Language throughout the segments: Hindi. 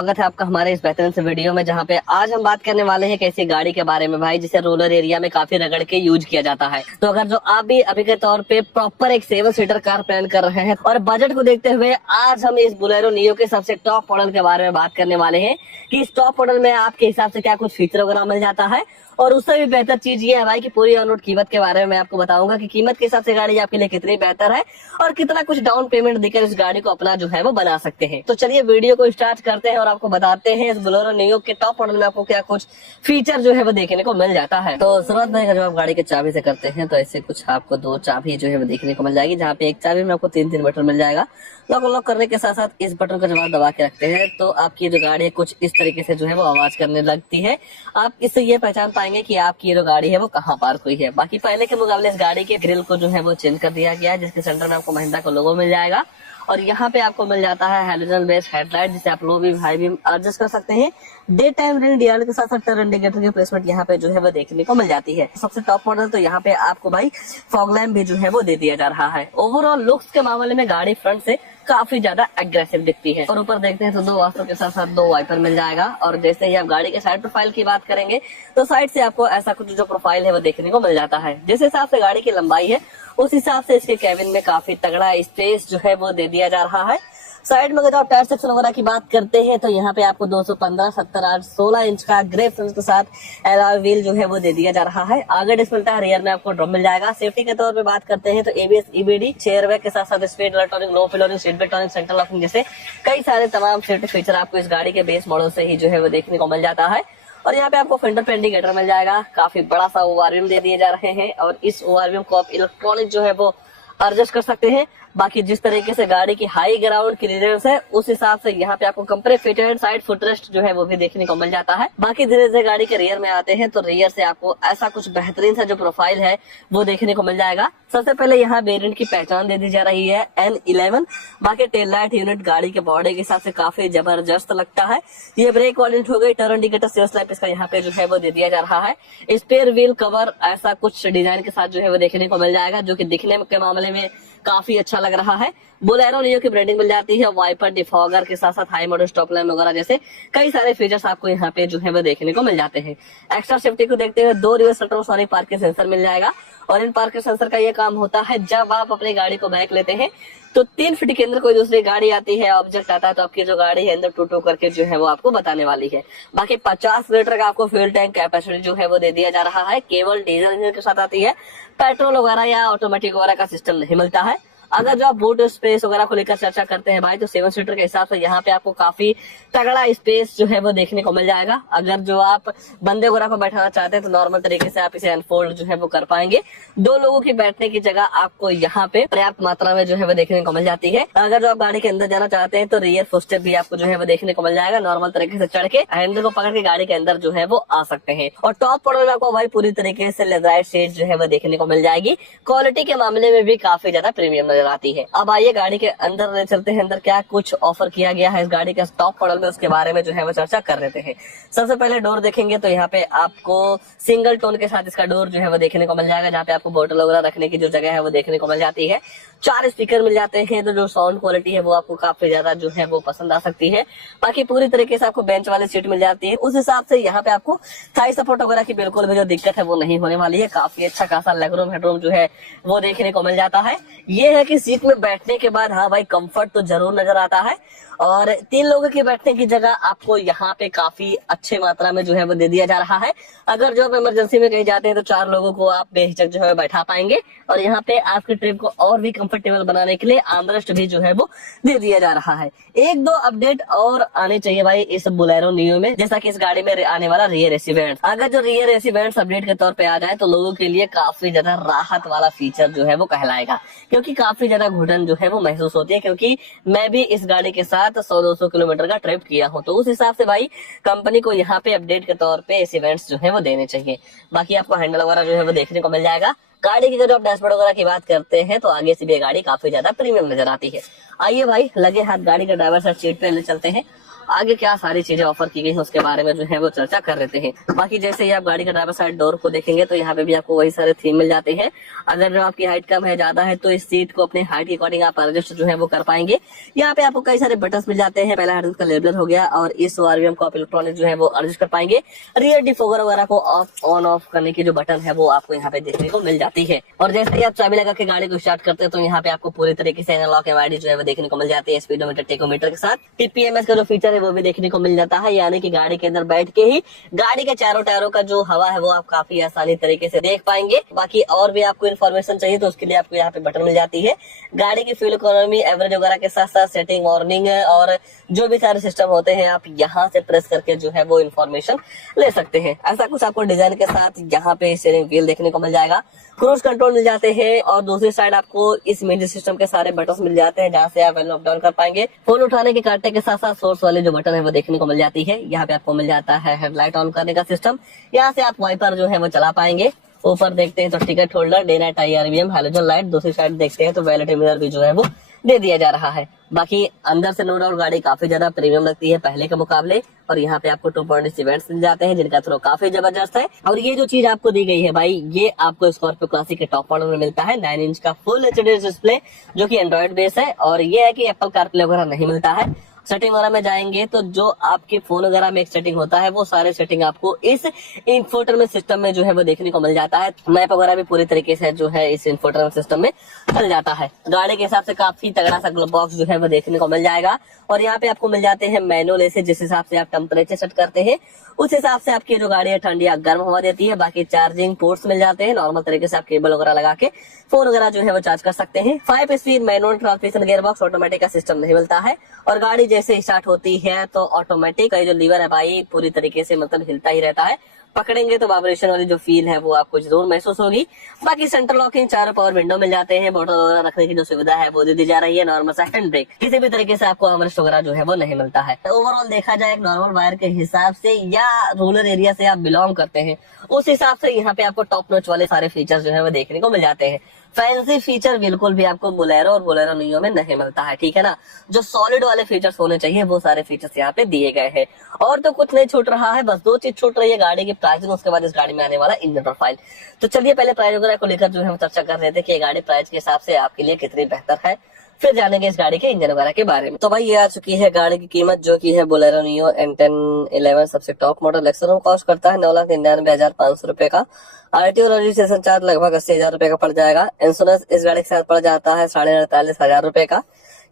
स्वागत है आपका हमारे इस बेहतरीन से वीडियो में, जहां पे आज हम बात करने वाले हैं एक ऐसी गाड़ी के बारे में भाई जिसे रूरल एरिया में काफी रगड़ के यूज किया जाता है। तो अगर जो आप भी अभी के तौर पे प्रॉपर एक 7 सीटर कार प्लान कर रहे हैं और बजट को देखते हुए आज हम इस बोलेरो नियो के सबसे टॉप मॉडल के बारे में बात करने वाले हैं कि इस टॉप मॉडल में आपके हिसाब से क्या कुछ फीचर वगैरह मिल जाता है। और उससे भी बेहतर चीज ये है भाई कि पूरी ऑन रोड कीमत के बारे में मैं आपको बताऊंगा कि कीमत के हिसाब से गाड़ी आपके लिए कितनी बेहतर है और कितना कुछ डाउन पेमेंट देकर इस गाड़ी को अपना जो है वो बना सकते हैं। तो चलिए वीडियो को स्टार्ट करते हैं और आपको बताते हैं इस बोलेरो नियो के टॉप मॉडल में आपको क्या कुछ फीचर जो है वो देखने को मिल जाता है। तो शुरुआत में जब आप गाड़ी के चाबी से करते हैं तो ऐसे कुछ आपको 2 चाबी जो है वो देखने को मिल जाएगी, जहाँ पे एक चाबी में आपको 3 बटन मिल जाएगा। लॉक अनलॉक करने के साथ साथ इस बटन को जब आप दबा के रखते हैं तो आपकी जो गाड़ी है कुछ इस तरीके से जो है वो आवाज करने लगती है। आप इससे ये पहचान पाएंगे कि आपकी जो गाड़ी है वो कहाँ पार्क हुई है। बाकी पहले के मुकाबले इस गाड़ी के ग्रिल को जो है वो चेंज कर दिया गया है, जिसके सेंटर में आपको महिंद्रा का लोगो मिल जाएगा। और यहाँ पे आपको मिल जाता है हेलोजन बेस्ड हेडलाइट, जिसे आप लो भी हाई भी एडजस्ट कर सकते हैं। डे टाइम रनिंग डीआर के साथ साथ टर्न इंडिकेटर की प्लेसमेंट यहाँ पे जो है वो देखने को मिल जाती है। सबसे टॉप मॉडल तो यहाँ पे आपको भाई फॉग लैम्प भी जो है वो दे दिया जा रहा है। ओवरऑल लुक्स के मामले में गाड़ी फ्रंट से काफी ज्यादा एग्रेसिव दिखती है। और ऊपर देखते हैं तो 2 वास्तव के साथ साथ 2 वाइपर मिल जाएगा। और जैसे ही आप गाड़ी के साइड प्रोफाइल की बात करेंगे तो साइड से आपको ऐसा कुछ जो प्रोफाइल है वो देखने को मिल जाता है। जिस हिसाब से गाड़ी की लंबाई है उस हिसाब से इसके कैबिन में काफी तगड़ा स्पेस जो है वो दे दिया जा रहा है। साइड में अगर आप टायर सेक्शन वगैरह की बात करते हैं तो यहाँ पे आपको 215, 70, 8, 16 इंच का ग्रे फ्रेम्स के साथ एलॉय व्हील जो है वो दे दिया जा रहा है। आगे डिस्क मिलता है, रियर में आपको ड्रम मिल जाएगा। सेफ्टी के तौर पे बात करते हैं तो एबीएस, ईबीडी, चेयरबैग के साथ साथ speed electronic, low flooring, seat belt टॉनिक, सेंट्रल लॉकिंग जैसे कई सारे तमाम सेफ्टी फीचर आपको इस गाड़ी के बेस मॉडल से ही जो है वो देखने को मिल जाता है। और यहाँ पे आपको फिंगर पे इंडिकेटर मिल जाएगा। काफी बड़ा सा ओआरवीएम दे दिए जा रहे हैं और इस ओआरवीएम को आप इलेक्ट्रॉनिक जो है वो एडजस्ट कर सकते हैं। बाकी जिस तरीके से गाड़ी की हाई ग्राउंड क्लियरेंस है उस हिसाब से यहाँ पे आपको कंपनी फिटेड साइड फुटरेस्ट जो है वो भी देखने को मिल जाता है। बाकी धीरे धीरे गाड़ी के रियर में आते हैं तो रियर से आपको ऐसा कुछ बेहतरीन सा जो प्रोफाइल है वो देखने को मिल जाएगा। सबसे पहले यहाँ वेरिएंट की पहचान दे दी जा रही है N11। बाकी टेल लाइट यूनिट गाड़ी के बॉडी के हिसाब से काफी जबरदस्त लगता है। ये ब्रेक वॉलेंट हो गई, टर्न इंडिकेटर, सेल्स लाइट इसका यहाँ पे जो है वो दे दिया जा रहा है। स्पेयर व्हील कवर ऐसा कुछ डिजाइन के साथ जो है वो देखने को मिल जाएगा, जो की दिखने के मामले में काफी अच्छा लग रहा है। बोलेरो नियो की ब्रांडिंग मिल जाती है। वाइपर, डिफॉगर के साथ साथ हाई मॉडल स्टॉप लाइन वगैरह जैसे कई सारे फीचर्स आपको यहाँ पे जो है वो देखने को मिल जाते हैं। एक्स्ट्रा सेफ्टी को देखते हुए 2 रिवर्स अल्ट्रासोनिक पार्किंग सेंसर मिल जाएगा। और इन पार्किंग सेंसर का ये काम होता है जब आप अपनी गाड़ी को बैक लेते हैं तो 3 फीट के अंदर कोई दूसरी गाड़ी आती है, ऑब्जेक्ट आता है तो आपकी जो गाड़ी है अंदर टू करके जो है वो आपको बताने वाली है। बाकी 50 लीटर का आपको फ्यूल टैंक कैपेसिटी जो है वो दे दिया जा रहा है। केवल डीजल इंजन के साथ आती है, पेट्रोल वगैरह या ऑटोमेटिक वगैरह का सिस्टम नहीं मिलता है। अगर जो आप बूट स्पेस वगैरह को लेकर चर्चा करते हैं भाई तो 7 सीटर के हिसाब से यहाँ पे आपको काफी तगड़ा स्पेस जो है वो देखने को मिल जाएगा। अगर जो आप बंदे वगैरह को बैठाना चाहते हैं तो नॉर्मल तरीके से आप इसे अनफोल्ड जो है वो कर पाएंगे। 2 लोगों की बैठने की जगह आपको यहाँ पे पर्याप्त मात्रा में जो है वो देखने को मिल जाती है। अगर जो आप गाड़ी के अंदर जाना चाहते हैं तो रियर फुटस्टेप भी आपको जो है वो देखने को मिल जाएगा। नॉर्मल तरीके से चढ़ के हैंडल को पकड़ के गाड़ी के अंदर जो है वो आ सकते हैं। और टॉप मॉडल में आपको भाई पूरी तरीके से लेदराइट सीट जो है वो देखने को मिल जाएगी। क्वालिटी के मामले में भी काफी ज्यादा प्रीमियम नजर आती है। अब आइए गाड़ी के अंदर ले चलते हैं, अंदर क्या कुछ ऑफर किया गया है इस गाड़ी के टॉप मॉडल में उसके बारे में जो है वो चर्चा कर लेते हैं। सबसे पहले डोर देखेंगे तो यहाँ पे आपको सिंगल टोन के साथ इसका डोर जो है वो देखने को मिल जाएगा, जहाँ पे आपको बोतल वगैरह रखने की जो जगह है वो देखने को मिल जाती है। 4 स्पीकर मिल जाते हैं तो जो साउंड क्वालिटी है वो आपको काफी ज्यादा जो है वो पसंद आ सकती है। बाकी पूरी तरीके से आपको बेंच वाली सीट मिल जाती है। उस हिसाब से यहाँ पे आपको थाई सपोर्ट वगैरह की बिल्कुल भी जो दिक्कत है वो नहीं होने वाली है। काफी अच्छा खासा लेगरूम हेडरूम जो है वो देखने को मिल जाता है। ये है कि सीट में बैठने के बाद हाँ भाई कंफर्ट तो जरूर नजर आता है। और 3 लोगों की बैठने की जगह आपको यहाँ पे काफी अच्छे मात्रा में जो है वो दे दिया जा रहा है। अगर जो आप इमरजेंसी में कहीं जाते हैं तो 4 लोगों को आप बेहिचक जो है बैठा पाएंगे। और यहाँ पे आपकी ट्रिप को और भी कंफर्टेबल बनाने के लिए आर्मरेस्ट भी जो है वो दे दिया जा रहा है। 1-2 अपडेट और आने चाहिए भाई इस बोलेरो नियो में, जैसा कि इस गाड़ी में आने वाला रियर एसी वेंट। अगर जो रियर एसी वेंट अपडेट के तौर पे आ जाए तो लोगों के लिए काफी ज्यादा राहत वाला फीचर जो है वो कहलाएगा, क्योंकि काफी ज्यादा घुटन जो है वो महसूस होती है। क्योंकि मैं भी इस गाड़ी के साथ 100-200 किलोमीटर का ट्रिप किया हूं, तो उस हिसाब से भाई कंपनी को यहाँ पे अपडेट के तौर पे ऐसे इवेंट्स जो है वो देने चाहिए। बाकी आपको हैंडल वगैरह जो है वो देखने को मिल जाएगा। गाड़ी की अगर आप डैशबोर्ड वगैरह की बात करते हैं तो आगे से भी गाड़ी काफी ज्यादा प्रीमियम नजर आती है। आइए भाई लगे हाथ गाड़ी का ड्राइवर साइड सीट पे ले चलते हैं आगे क्या सारी चीजें ऑफर की गई है उसके बारे में जो है वो चर्चा कर लेते हैं। बाकी जैसे ही आप गाड़ी का ड्राइवर साइड डोर को देखेंगे तो यहाँ पे भी आपको वही सारे थीम मिल जाते हैं। अगर जो आपकी हाइट कम है ज्यादा है तो इस सीट को अपने हाइट के अकॉर्डिंग आप एडजस्ट जो है वो कर पाएंगे। यहाँ पे आपको कई सारे बटन मिल जाते हैं। पहला का लेबलर हो गया और इस आरवीएम को आप इलेक्ट्रॉनिक जो है वो एडजस्ट कर पाएंगे। रियर डिफोगर वगैरह को ऑफ ऑन ऑफ करने की जो बटन है वो आपको यहाँ पे देखने को मिल जाती है। और जैसे ही आप चाबी लगा के गाड़ी को स्टार्ट करते हैं तो यहाँ पे आपको पूरी तरीके से एनालॉग एमआईडी जो है वो देखने को मिल जाती है। स्पीडोमीटर टेकोमीटर के साथ टीपीएमएस का जो फीचर है वो भी देखने को मिल जाता है, यानी कि गाड़ी के अंदर बैठ के ही गाड़ी के चारों टायरों का जो हवा है वो आप काफी आसानी तरीके से देख पाएंगे। बाकी और भी आपको इन्फॉर्मेशन चाहिए तो उसके लिए आपको यहाँ पे बटन मिल जाती है। गाड़ी की फ्यूल इकोनॉमी, एवरेज वगैरह के साथ साथ सेटिंग, वार्निंग और जो भी सारे सिस्टम होते हैं आप यहाँ से प्रेस करके जो है वो इन्फॉर्मेशन ले सकते हैं। ऐसा कुछ आपको डिजाइन के साथ यहाँ पे स्टीयरिंग व्हील देखने को मिल जाएगा, क्रूज कंट्रोल मिल जाते हैं और दूसरी साइड आपको इस म्यूजिक सिस्टम के सारे बटन मिल जाते हैं जहाँ से आप वॉल्यूम अप डाउन कर पाएंगे। फोन उठाने के काटने के साथ साथ सोर्स वाले जो बटन है वो देखने को मिल जाती है। यहाँ पे आपको मिल जाता है हेडलाइट ऑन करने का सिस्टम, यहाँ से आप वाइपर जो है वो चला पाएंगे। ऊपर देखते हैं तो ticket holder, day night IRVM, halogen light. दूसरी साइड देखते हैं तो वैलेट मिरर भी जो है वो दे दिया जा रहा है। बाकी अंदर से नो डाउट गाड़ी काफी ज्यादा प्रीमियम लगती है पहले के मुकाबले। और यहाँ पे आपको 2.6 इवेंट्स मिल जाते हैं जिनका थ्रो काफी जबरदस्त है। और ये जो चीज आपको दी गई है भाई, ये आपको स्कॉर्पियो क्लासिक के टॉप मॉडल में मिलता है। 9 इंच का फुल एचडी डिस्प्ले जो कि एंड्रॉइड बेस है। और ये है कि एप्पल कारप्ले वगैरह नहीं मिलता है। सेटिंग वगैरह में जाएंगे तो जो आपके फोन वगैरह में एक सेटिंग होता है वो सारे सेटिंग आपको इस इंफोटेनमेंट सिस्टम में जो है वो देखने को मिल जाता है। मैप वगैरह भी पूरी तरीके से जो है इस इंफोटेनमेंट सिस्टम में चल जाता है। गाड़ी के हिसाब से काफी तगड़ा सा ग्लोव बॉक्स जो है वो देखने को मिल जाएगा। और यहाँ पे आपको मिल जाते हैं मैनुअल एसी, जिस हिसाब से आप टेम्परेचर सेट करते हैं उस हिसाब से आपकी जो गाड़ी है ठंडी या गर्म हवा देती है। बाकी चार्जिंग पोर्ट्स मिल जाते हैं, नॉर्मल तरीके से आप केबल वगैरह लगा के फोन वगैरह जो है वो चार्ज कर सकते हैं। 5 speed manual transmission, gear box, automatic का सिस्टम नहीं मिलता है। और गाड़ी जैसे स्टार्ट होती है तो ऑटोमेटिक का जो लीवर है भाई पूरी तरीके से मतलब हिलता ही रहता है। पकड़ेंगे तो वाइब्रेशन वाली जो फील है वो आपको जरूर महसूस होगी। बाकी सेंट्रल लॉकिंग, चारों पावर विंडो मिल जाते हैं। बोतल वगैरह रखने की जो सुविधा है वो दे दी जा रही है। नॉर्मल सा हैंड ब्रेक, किसी भी तरीके से आपको आर्मरेस्ट वगैरह जो है वो नहीं मिलता है। ओवरऑल देखा जाए एक नॉर्मल वायर के हिसाब से या रूरल एरिया से आप बिलोंग करते हैं उस हिसाब से यहाँ पे आपको टॉप नॉच वाले सारे फीचर जो है वो देखने को मिल जाते हैं। फैंसी फीचर बिल्कुल भी आपको बोलेरो और बोलेरो नियो में नहीं मिलता है, ठीक है ना। जो सॉलिड वाले फीचर्स होने चाहिए वो सारे फीचर्स यहाँ पे दिए गए हैं। और तो कुछ नहीं छूट रहा है, बस 2 चीज छूट रही है, गाड़ी की प्राइसिंग, उसके बाद इस गाड़ी में आने वाला इंजन प्रोफाइल। तो चलिए पहले प्राइस वगैरह को लेकर जो है चर्चा कर रहे थे कि ये गाड़ी प्राइस के हिसाब से आपके लिए कितनी बेहतर है, फिर जानेंगे इस गाड़ी के इंजन वगैरह के बारे में। तो भाई ये आ चुकी है गाड़ी की कीमत जो की है बोलेरो नियो N1011 सबसे टॉप मॉडल। मैक्सिमम कॉस्ट करता है 9,99,500 रुपए का। आरटीओ रजिस्ट्रेशन चार्ज लगभग 80,000 रुपए का पड़ जाएगा। इंश्योरेंस इस गाड़ी के साथ पड़ जाता है 48,500 रुपए का।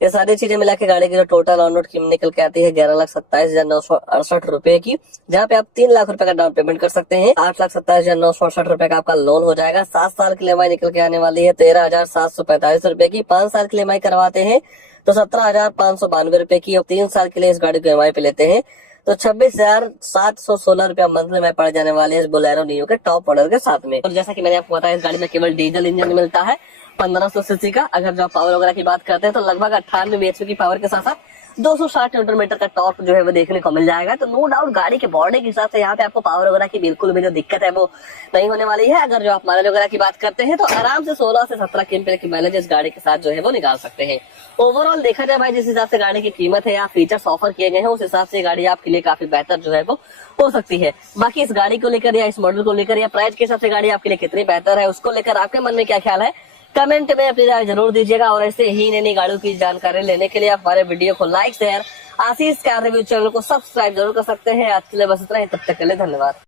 ये सारी चीजें मिला के गाड़ी की जो टोटल ऑन रोड कीमत निकल के आती है 11,27,968 रुपए की, जहाँ पे आप 3 लाख रुपए का डाउन पेमेंट कर सकते हैं। 8,27,968 रुपए का आपका लोन हो जाएगा। 7 साल की ईएमआई निकल के आने वाली है 13,745 रुपए की। 5 साल की ईएमआई करवाते हैं तो 17,592 रुपए की। और 3 साल के लिए इस गाड़ी को ईएमआई पे लेते हैं तो 26,716 रुपया मंथली में पड़ जाने वाले इस बोलेरो नियो के टॉप मॉडल के साथ में। और जैसा कि मैंने आपको बताया इस गाड़ी में केवल डीजल इंजन मिलता है 1500 सीसी का। अगर जो आप पावर वगैरह की बात करते हैं तो लगभग 98 बीएचपी की पावर के साथ साथ 260 न्यूटन मीटर का टॉर्क जो है वो देखने को मिल जाएगा। तो नो डाउट गाड़ी के बॉडी के हिसाब से यहाँ पे आपको पावर वगैरह की बिल्कुल भी जो दिक्कत है वो नहीं होने वाली है। अगर जो आप माइलेज वगैरह की बात करते हैं तो आराम से 16 से 17 किलोमीटर की माइलेज इस गाड़ी के साथ जो है वो निकाल सकते हैं। ओवरऑल देखा जाए भाई जिस हिसाब से गाड़ी की कीमत है या फीचर्स ऑफर किए गए हैं उस हिसाब से गाड़ी आपके लिए काफी बेहतर जो है वो हो सकती है। बाकी इस गाड़ी को लेकर या इस मॉडल को लेकर या प्राइस के हिसाब से गाड़ी आपके लिए कितनी बेहतर है उसको लेकर आपके मन में क्या ख्याल है, कमेंट में अपनी राय जरूर दीजिएगा। और ऐसे ही नई नई गाड़ियों की जानकारी लेने के लिए आप हमारे वीडियो को लाइक शेयर, आशीष कार रिव्यू चैनल को सब्सक्राइब जरूर कर सकते हैं। आज के लिए बस इतना ही, तब तक के लिए धन्यवाद।